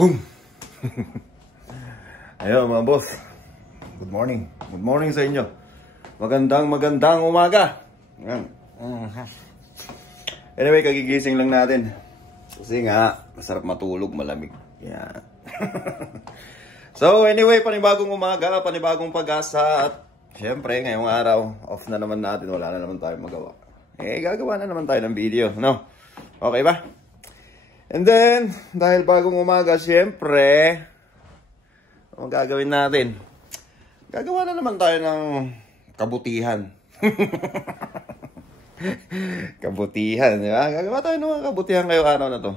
Boom! Ayun mga boss. Good morning. Good morning sa inyo. Magandang umaga. Yan. Anyway, kagigising lang natin. Kasi nga, masarap matulog, malamig. Yan. So anyway, panibagong umaga, panibagong pag-asa. At syempre, ngayong araw, off na naman natin. Wala na naman tayong magawa. Gagawa na naman tayo ng video, no? Okay ba? And then, dahil bagong umaga, syempre, ang gagawin natin? Gagawa na naman tayo ng kabutihan. Kabutihan, di ba? Gagawa tayo ng kabutihan ngayong araw na to.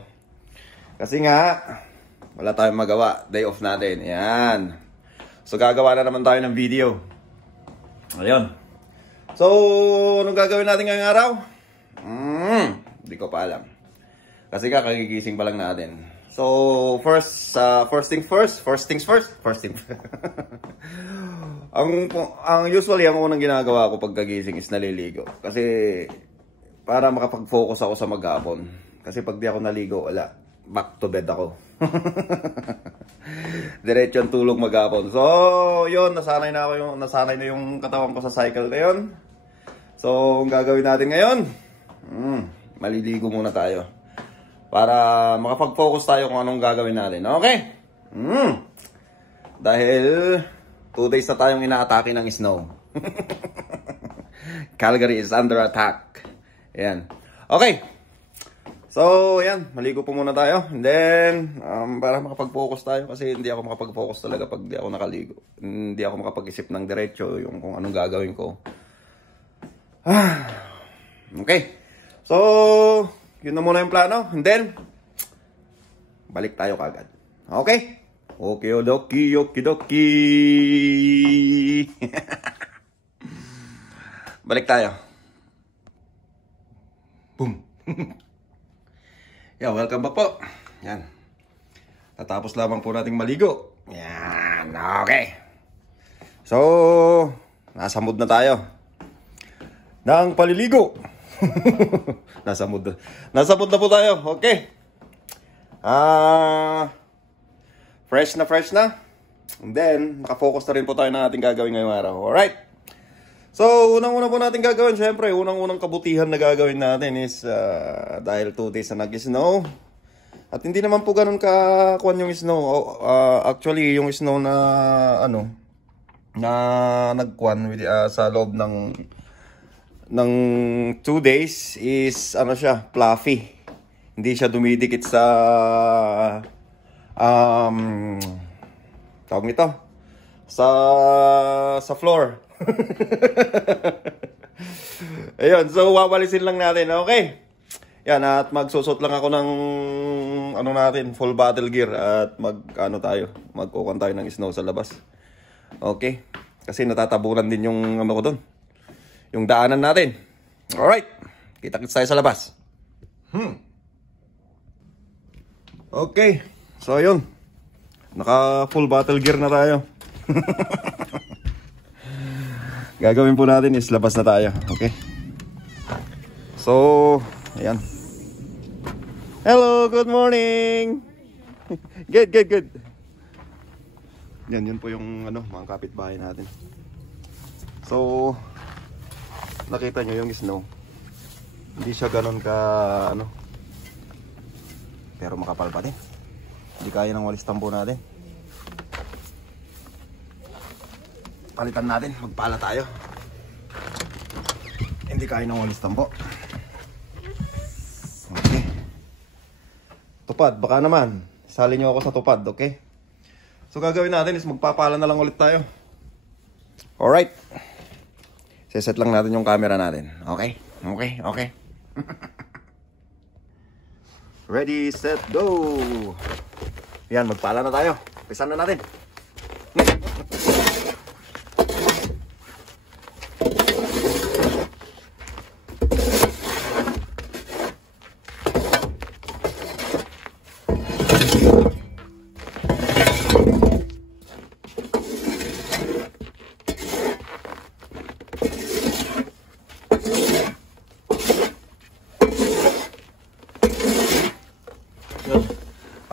Kasi nga, wala tayong magawa. Day off natin. Yan. So, gagawa na naman tayo ng video. Ayun. So, anong gagawin natin ngayong araw? Hindi ko pa alam. Kasi kagigising pa lang natin. So, first things first. Ang usually, ang unang ginagawa ko pag kagising is naliligo. Kasi, para makapag-focus ako sa maghapon. Kasi pag di ako naligo, wala. Back to bed ako. Diretso ang tulog maghapon. So, yun, nasanay na yung katawan ko sa cycle na yun. So, ang gagawin natin ngayon, maliligo muna tayo. Para makapag-focus tayo kung anong gagawin natin. Okay? Dahil 2 days na tayong inaatake ng snow. Calgary is under attack. Ayan. Okay. So, ayan. Maligo po muna tayo. And then, para makapag-focus tayo. Kasi hindi ako makapag-focus talaga pag di ako nakaligo. Hindi ako makapag-isip ng diretso yung kung anong gagawin ko. Okay. So, yun na muna yung plano. And then, balik tayo kagad. Okay? Okidoki. Balik tayo. Boom. Yeah, welcome back po. Yan. Tatapos lamang po nating maligo. Yan. Okay. So, nasa mood na tayo ng paliligo. Nasa mood na po tayo. Okay. Fresh na. And then, nakafocus na rin po tayo na ating gagawin ngayong araw. Alright. So, unang-una po natin gagawin, syempre, unang-unang kabutihan na gagawin natin is dahil 2 days na nag-snow. At hindi naman po ganun kakuan yung snow. Actually, yung snow na nagkuan sa loob ng 2 days is siya, fluffy. Hindi siya dumidikit sa tawag nito sa floor. Ayun, so wawalisin lang natin. Okay. Yan, at magsusot lang ako ng full battle gear at magkukuhan tayo ng snow sa labas. Okay. Kasi natatabunan din yung ko doon. Yung daanan natin. Alright. Kita-kits tayo sa labas. Okay. So, yun. Naka full battle gear na tayo. Gagawin po natin is labas na tayo. Okay. So, ayan. Hello, good morning. Good. Yan, yun po yung mga kapitbahay natin. So, nakita nyo yung snow. Hindi siya ganun ka pero makapal pa din. Hindi kaya ng walis tampo natin. Palitan natin, magpala tayo. Hindi kaya ng walis tampo. Okay. Tupad, baka naman sali nyo ako sa tupad, okay? So gagawin natin is magpapala na lang ulit tayo. Alright. Seset lang natin yung camera natin. Okay? Ready, set, go! Yan, magpala na tayo. Pisan na natin.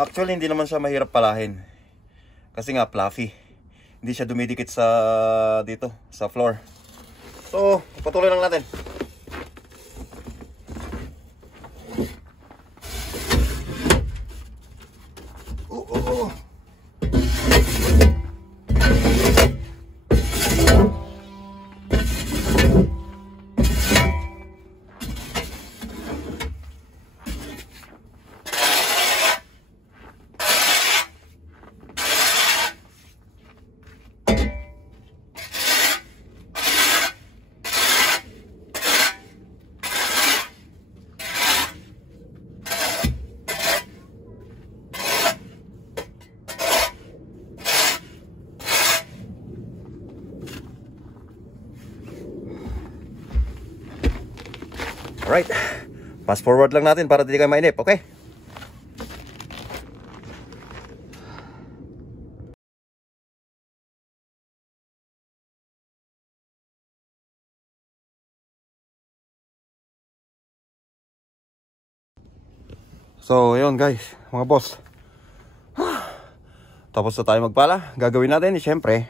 Actually, hindi naman siya mahirap palahin. Kasi nga, fluffy. Hindi siya dumidikit sa dito, sa floor. So, patuloy lang natin. Alright, fast forward lang natin para hindi kayo mainip, okay? So, yun guys, mga boss. Tapos na tayo magpala. Gagawin natin, syempre,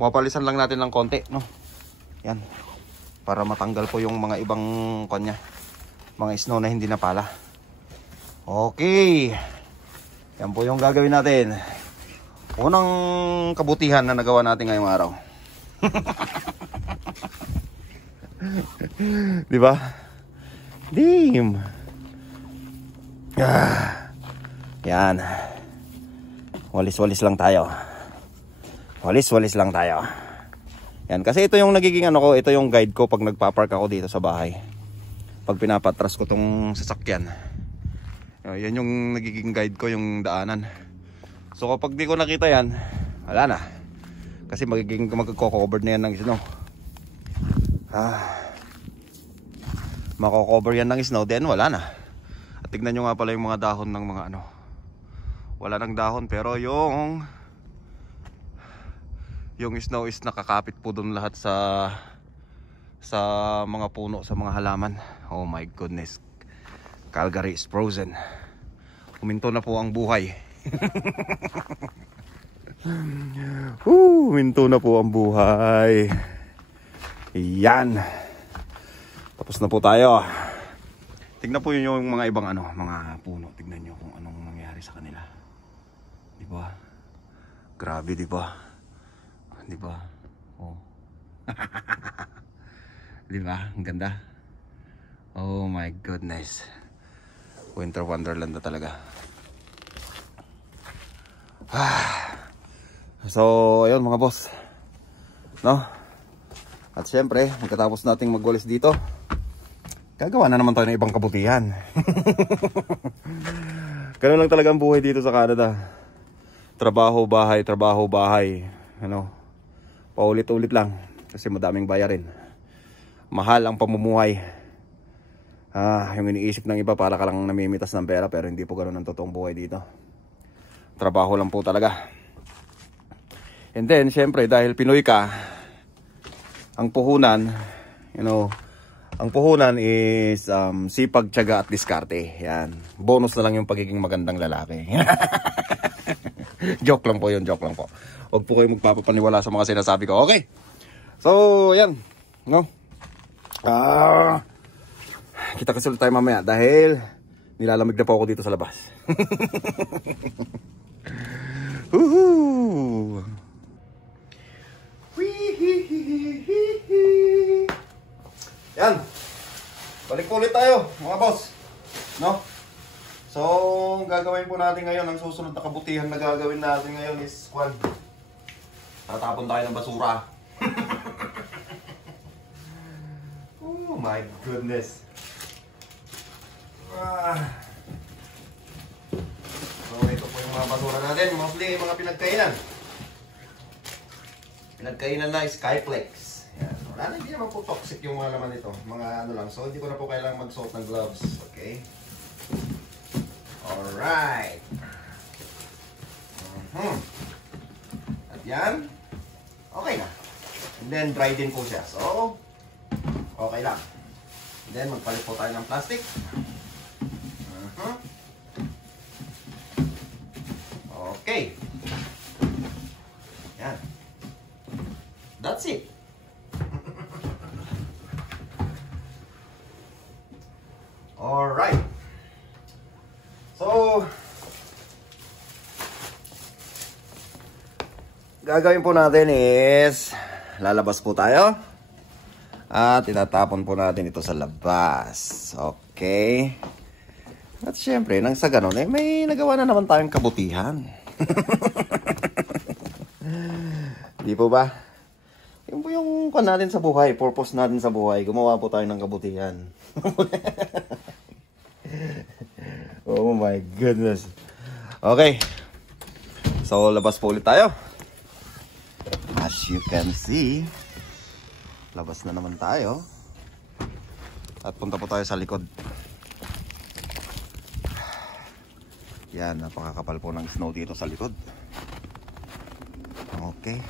mapalisan lang natin ng konti, no? Yan. Para matanggal po yung mga ibang kanya, mga snow na hindi napala. Okay. Yan po yung gagawin natin. Unang kabutihan na nagawa natin ngayong araw. Di ba? Damn. Yan. Walis-walis lang tayo. Walis-walis lang tayo. Yan, kasi ito yung nagiging ano ko, ito yung guide ko pag nagpa-park ako dito sa bahay. Pag pinapatras ko tong sasakyan. Yan yung nagiging guide ko, yung daanan. So kapag di ko nakita yan, wala na. Kasi magko-cover na yan ng snow. Mako-cover yan ng snow, then wala na. At tignan nyo nga pala yung mga dahon ng mga ano. Wala nang dahon, pero yung snow is nakakapit po doon lahat sa mga puno, sa mga halaman. Oh my goodness, Calgary is frozen. Huminto na po ang buhay. Huminto na po ang buhay. Yan. Tapos na po tayo. Tignan po yun yung mga ibang ano, mga puno. Tignan nyo kung anong nangyari sa kanila. Diba? Grabe, diba? Diba? Oh. Diba? Ang ganda. Oh my goodness. Winter wonderland na talaga. So, ayun mga boss. No? At syempre, pagkatapos nating magwalis dito, gagawa na naman tayo ng ibang kabutihan. Ganun lang talaga ang buhay dito sa Canada. Trabaho, bahay. Ano? Paulit-ulit lang kasi madaming bayarin. Mahal ang pamumuhay. Yung iniisip ng iba para ka lang namimitas ng pera, pero hindi po ganoon ang totoong buhay dito. Trabaho lang po talaga. And then syempre dahil Pinoy ka, ang puhunan, ang puhunan is sipag, tiyaga at diskarte. Yan. Bonus na lang yung pagiging magandang lalaki. Joke lang po yun, joke lang po. Huwag po kayo magpapapaniwala sa mga sinasabi ko. Okay? So, yan. No? Kita kasi ulit tayo mamaya dahil nilalamig na po ako dito sa labas. Woohoo! Yan. Balik po ulit tayo, mga boss. No? So, gagawin po natin ngayon, ang susunod na kabutihan na gagawin natin ngayon is squad. Tatapon tayo ng basura. Oh my goodness. So, ito po yung mga basura natin, mostly mga pinagkainan. Pinagkainan na Skyflex. Yan. Wala na, hindi naman po toxic yung mga laman nito. Mga ano lang. So, hindi ko na po kailangan magsuot ng gloves. Okay? Alright. At yan. Okay na. And then, dry din po siya. So, okay lang. And then, magpalit po tayo ng plastic. gagawin po natin is lalabas po tayo at itatapon po natin ito sa labas. Okay. At syempre, nang sa ganun, may nagawa na naman tayong kabutihan. Di po ba? Yun po yung kan natin sa buhay, purpose natin sa buhay. Gumawa po tayo ng kabutihan. Oh my goodness. Okay. So, labas po ulit tayo. As you can see, labas na naman tayo. At punta po tayo sa likod. Yan, napakakapal po ng snow dito sa likod. Okay.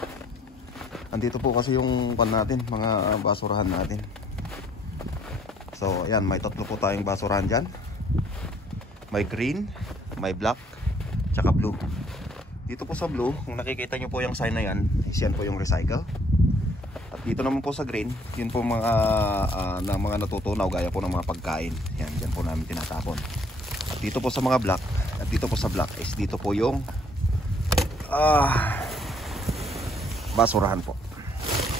Andito po kasi yung pan natin, mga basurahan natin. So, ayan, may tatlo po tayong basurahan dyan. May green, may black, tsaka blue. Dito po sa blue, kung nakikita nyo po yung sign na yan, is yan po yung recycle. At dito naman po sa green, yun po mga, mga natutunaw, gaya po ng mga pagkain. Yan, dyan po namin tinatapon. At dito po sa mga black, at dito po sa black, is dito po yung basurahan po.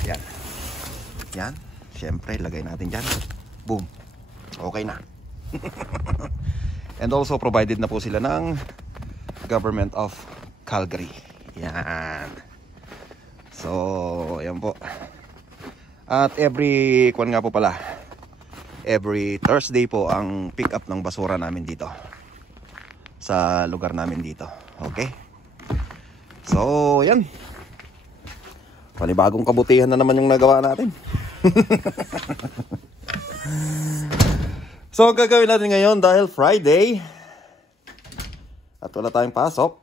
Yan. Yan. Siyempre, lagay natin dyan. Boom. Okay na. And also, provided na po sila ng Government of Calgary. Yan. So, yan po. At every, kuwan nga po pala, every Thursday po ang pick up ng basura namin dito. Sa lugar namin dito. Okay? So, yan. Panibagong kabutihan na naman yung nagawa natin. So, gagawin natin ngayon dahil Friday at wala tayong pasok.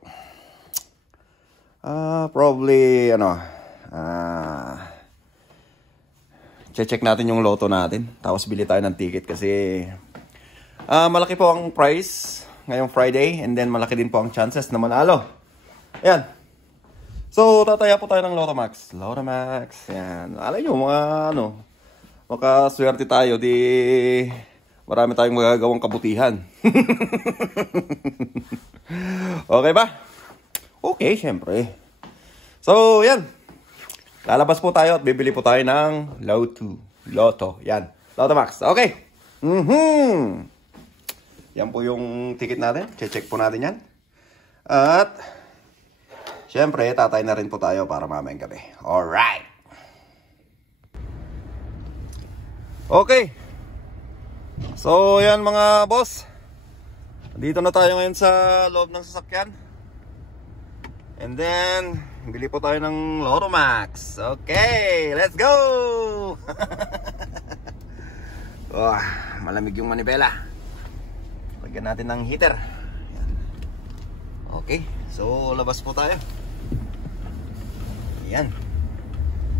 Probably, check natin yung loto natin. Tapos bili tayo ng ticket kasi malaki po ang price ngayong Friday. And then malaki din po ang chances na manalo. Ayan. So, tataya po tayo ng Lotto Max. Lotto Max. Yan. Alam nyo, mga makaswerte tayo. Di marami tayong magagawang kabutihan. Okay ba? Okay, syempre. So, yan. Lalabas po tayo at bibili po tayo ng Lotto. Yan. Lotto Max. Okay. Yan po yung ticket natin. Check po natin yan. At syempre, tatay na rin po tayo para mamayang gabi. Alright. Okay. So, yan mga boss. Dito na tayo ngayon sa loob ng sasakyan. And then, bili po tayo ng Lotto Max. Okay, let's go! Oh, malamig yung manibela. Lagyan natin ng heater. Okay, so labas po tayo. Yan.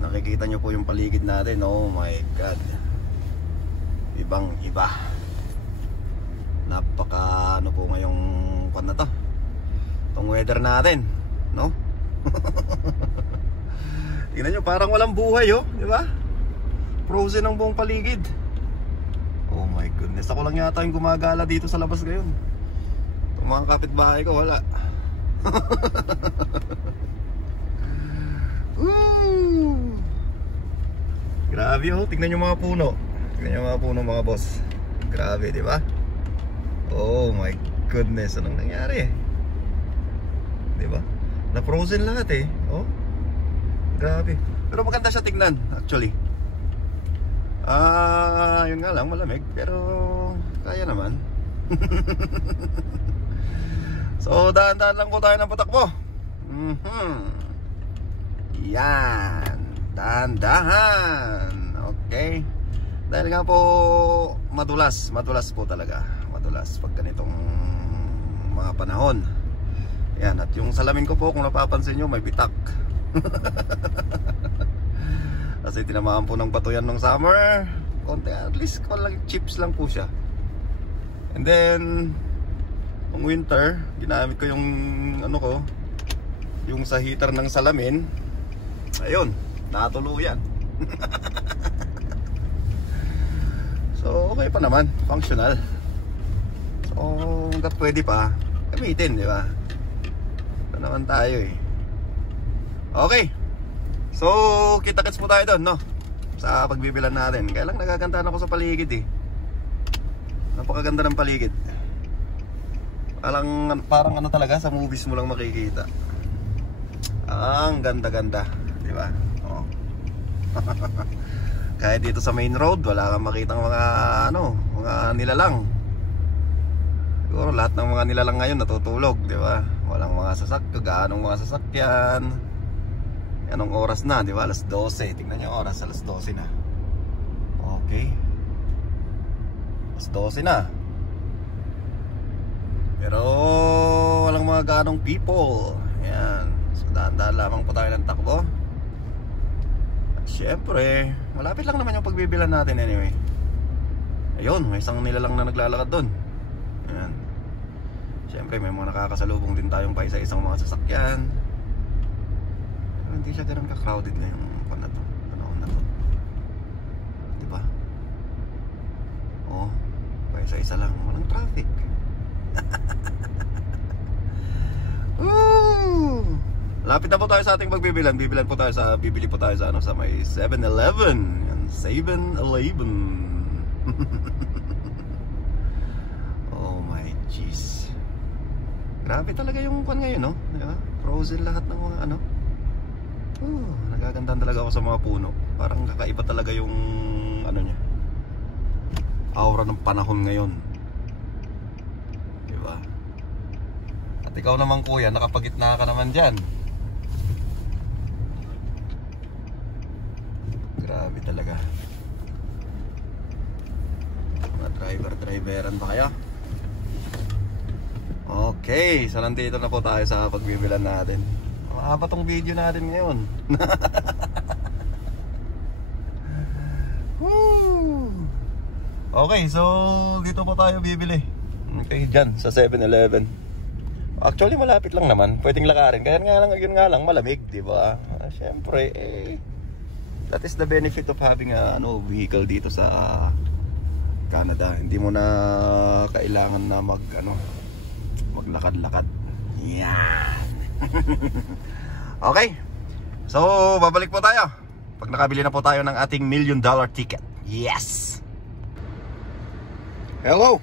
Nakikita nyo po yung paligid natin. Oh my God. Ibang iba. Napaka ano po ngayong pan na to. Itong weather natin, no? Tingnan nyo, parang walang buhay, oh, di ba? Frozen ang buong paligid. Oh my goodness, ako lang yata yung gumagala dito sa labas ngayon. Itong mga kapitbahay ko, wala. Grabe, oh, tingnan nyo mga puno. Tingnan nyo mga puno, mga boss. Grabe, di ba? Oh my goodness, anong nangyari? Di ba? Na-frozen lahat eh. Oh. Grabe. Pero maganda siya tingnan, actually. Yun nga lang, malamig. Pero kaya naman. So, dahan-dahan lang po tayo ng patakbo. Yan. Dahan-dahan. Okay. Dahil nga po madulas. Madulas po talaga. Madulas pag ganitong mga panahon. Yan. At yung salamin ko po, kung napapansin nyo, may bitak. Kasi tinamaan po ng bato yan nung summer. Konti, at least chips lang po siya. And then nung winter, ginamit ko yung ano ko, yung sa heater ng salamin. Ayun, natuluyan. So okay pa naman, functional. So hanggat pwede pa gamitin, di ba? Ito naman tayo eh. Okay. So, kita-kits po tayo doon, no? Sa pagbibilan natin. Kaya lang nagagandahan ako sa paligid eh. Napakaganda ng paligid. Parang ano talaga, sa movies mo lang makikita. Ang ganda-ganda, di ba? Oh. Kahit dito sa main road, wala kang makitang mga mga nilalang. Siguro lahat ng mga nilalang ngayon natutulog, di ba? Walang mga gaanong mga sasakyan. Anong oras na, di ba? Alas 12. Tingnan niyo oras, alas 12 na. Okay. Alas 12 na. Pero walang mga gaanong people. Ayan. So dahan-dahan lamang po tayo ng takbo. At syempre, malapit lang naman yung pagbibilan natin anyway. Ayun, may isang nilalang na naglalakad doon. Ayan. Syempre may mga nakakasalubong din tayong pa isa-isang mga sasakyan. Pero hindi siya ganun ka-crowded na yung panahon na to. Diba? Oh, pa isa-isa lang, walang traffic. Lapit na po tayo sa ating pagbibilan. Bibili po tayo sa may 7-Eleven. Yan, 7-Eleven. Oh my jeez. Grabe talaga yung kwan ngayon, no? Diba? Frozen lahat ng mga nagagandahan talaga ako sa mga puno. Parang kakaiba talaga yung niya, aura ng panahon ngayon. Diba? At ikaw naman kuya, nakapagitna ka naman dyan. Grabe talaga. Mga driveran ba kayo? Okay, so nandito na po tayo sa pagbibilan natin. Mahaba tong video natin ngayon. Okay, so dito po tayo bibili. Okay, dyan sa 7-Eleven. Actually malapit lang naman, pwedeng lakarin. Kaya yun nga lang malamig, di ba? Siyempre, that is the benefit of having a vehicle dito sa Canada. Hindi mo na kailangan na maglakad-lakad. Yan. Okay. So, babalik po tayo pag nakabili na po tayo ng ating $1 million ticket. Yes. Hello.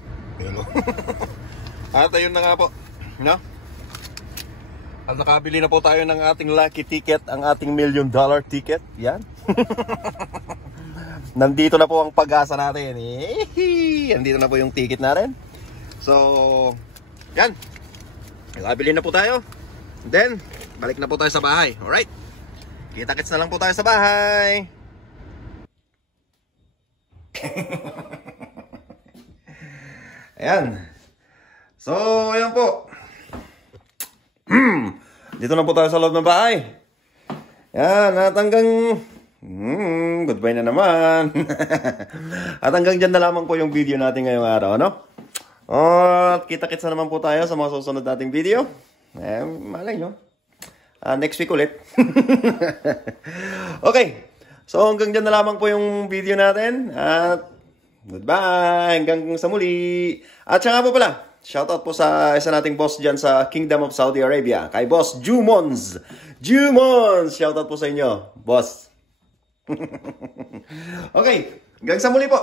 At ayun na nga po, no? At nakabili na po tayo ng ating lucky ticket, ang ating $1 million ticket. Yan. Nandito na po ang pag-asa natin. Nandito na po yung ticket natin. So, yan. Nakabili na po tayo. Then, balik na po tayo sa bahay. Alright? Kita-kits na lang po tayo sa bahay. Ayan. So, ayan po. Dito na po tayo sa loob ng bahay. Yan, at hanggang goodbye na naman. At hanggang dyan na lamang po yung video natin ngayong araw, no? At kita-kits na naman po tayo sa mga susunod nating video. Malay nyo. Next week ulit. Okay. So hanggang dyan na lamang po yung video natin. At goodbye. Hanggang sa muli. At siya nga po pala, shoutout po sa isa nating boss dyan sa Kingdom of Saudi Arabia. Kay Boss Jumons. Shoutout po sa inyo, boss. Okay. Hanggang sa muli po.